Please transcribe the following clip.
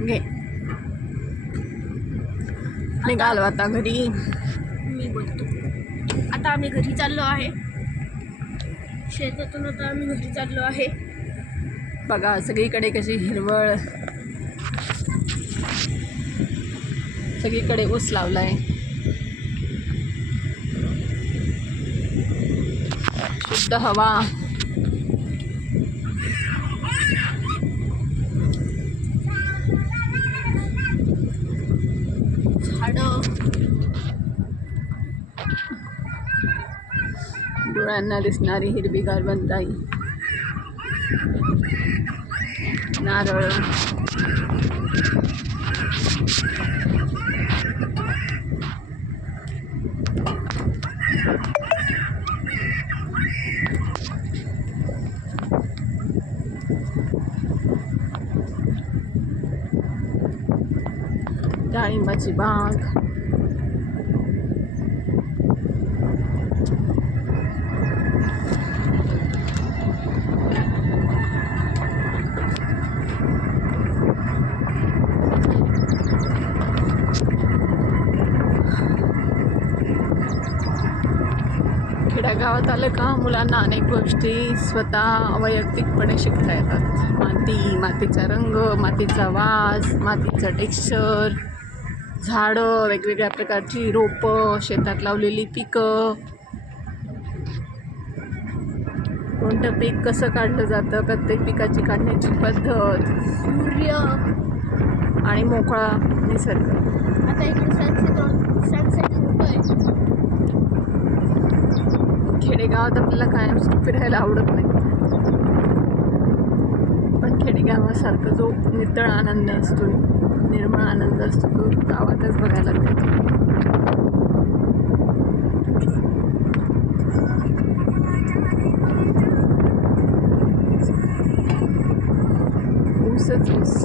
घे. निघालो आता घरी. मी बोलतो. आता आम्ही घरी चाललो आहे. शेतातून आता आम्ही घरी चाललो आहे. बघा सगळीकडे कशी हिरवळ, सगळीकडे ऊस लावलाय. शुद्ध हवा. झाडं, डोळ्यांना दिसणारी हिरवीगार बनताई, नारळ, डाळिंबाची बाग. खेड्यागावात आलं का मुलांना अनेक गोष्टी स्वतः वैयक्तिकपणे शिकता येतात. माती, मातीचा रंग, मातीचा वास, मातीचं टेक्स्चर, झाडं, वेगवेगळ्या प्रकारची रोपं, शेतात लावलेली पिकं, कोणतं पीक कसं काढलं जातं, प्रत्येक पिकाची काढण्याची पद्धत, सूर्य. आणि मोकळा निसर्ग. आता इकडे सनसेट होतोय. खेडेगावात आपल्याला कायम फिरायला आवडत नाही, पण खेडेगावासारखं जो नितळ आनंद असतो, निर्मळ आनंद असतो, तो गावातच बघायला मिळतो. ऊसच ऊस.